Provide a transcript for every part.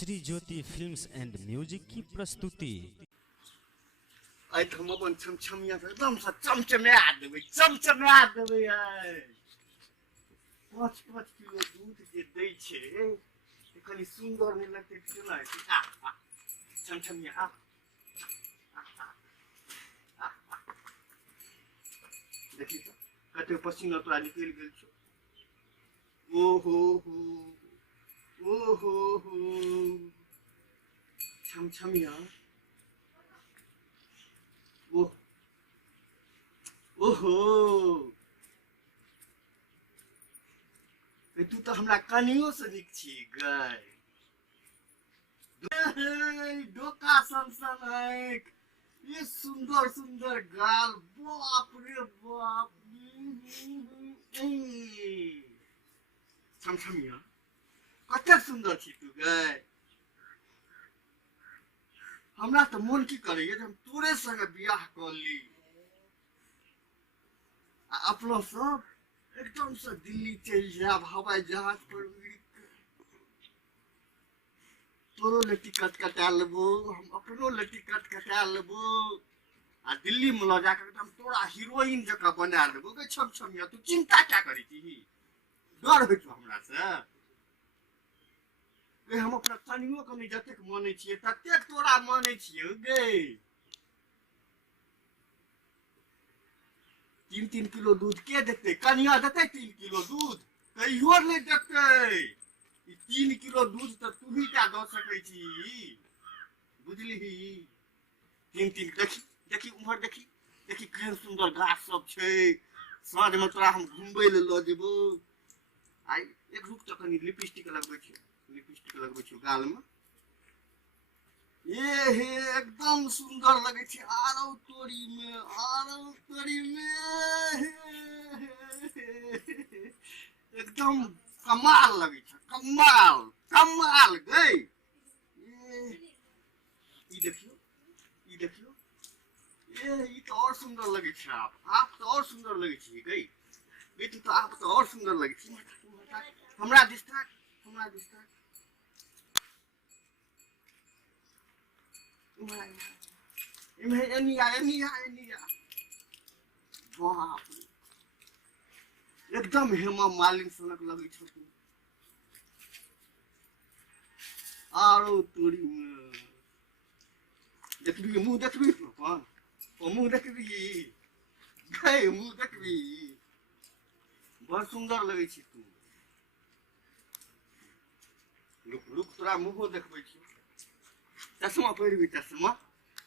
Shri Jyoti films and music की प्रस्तुति। आई तो हम अपन छमछमिया एकदम से चमचमा देबे, चमचमा देबे यार। 5-5 किलो दूध जे दै छे से कनी सुंदर नहीं लगते केना है? छमछमिया देखी तो कते पसीना तोरा निकल गेल छो। ओहो हो छमछमिया ओहो तू तो हमरा कनियो से नीक छी गय। डोका सन आँख, ये सुंदर सुंदर गाल, बाप रे बाप। छमछमिया कते सुंदर छी तू गय। हमरा तो मन की करे जे हम तोरे संगे बियाह कर ली, अपना सब एकदम से दिल्ली चल जाब हवाई जहाज पर उड़ के। तोरो ले टिकट कटा लेबो, हम अपनो ले टिकट कटा लेबो आ दिल्ली में ल जाकर एकदम तोरा हीरोइन जका बना देबो। के छमछमिया तू चिंता क्या करी छी? डर होइ छौ हमरा से? गे हम अपना कनियो कनी जतेक मानै छियै ततेक तोरा मानै छियै गे। 3-3 किलो दूध के देते? कनिया देते 3 किलो दूध? कहियो नहीं देते। 3 किलो दूध तो तू ही क्या दे सकै छी, बुझलिही? 3-3 देखी देखी उम्हर देखी देखी केहन सुंदर गाछ सब छै। साँझ में तोरा हम घुमबै ले ल जेबो। आई एक रुक तो कनी लिपस्टिक लगबै छी, लिपस्टिक लगबै छी गाल में। ये हे एकदम सुंदर लगे छे। आरो तोरी में एकदम कमाल लगे छे, कमाल कमाल गई। ये देखियो ये तो और सुंदर लगे छे। आप तो और सुंदर लगे छे गई। बेटी तो आप तो और सुंदर लगे छे। हमरा दिस्ता एनिया बाप एकदम हेमा मालिनी सनक लगे छो तू। आरो तोरी में देखबी मुंह देखबी अपन मुंह देखबी गई, मुंह देखबी बहुत सुंदर लगे छी तू। रुक तोरा मुंहो देखबै छी। चश्मा पहरबी,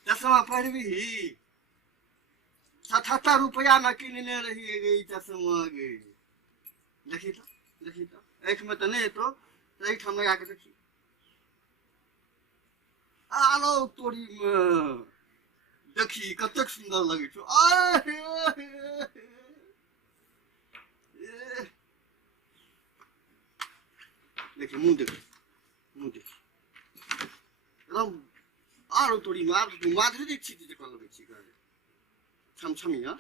चश्मा पहरबी। 77 रुपया में किनने रही गई चश्मा गे। देखी तो ऐठ में तो नहीं तो ऐठ हम लगा के देखी। आलो तोरी में देखी कतक सुंदर लगे छो। देखी मुंह देखी एकदम। आरो तोरी में तू माधुरी दीक्षित जका लगे छी गए। छमछमिया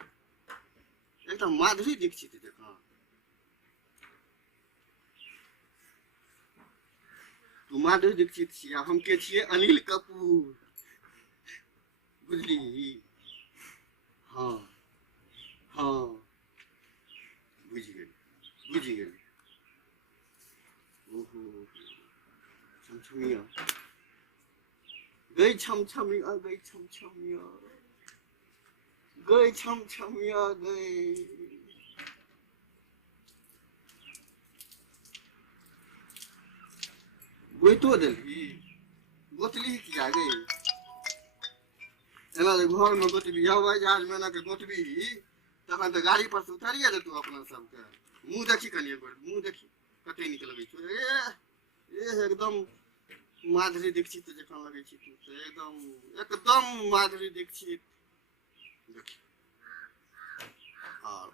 एकदम माधुरी दीक्षित जका। तू माधुरी दीक्षित छी, हम के छिए अनिल कपूर, बुझली? हाँ बुझ गेली। ओहो छमछमिया गई, छमछमिया गई। गोइतो देली, गोतली किया गई? एना घर में गोतली हवाई जहाज में ना के गोतली तखन तो गाड़ी पर से उतारिए दे तू अपना सबके। मुंह देखी कनिए मुंह देखी कते निक लगे छो। ए एकदम माधुरी दीक्षित जका लगे छी तू तो, एकदम माधुरी दीक्षित देखी। और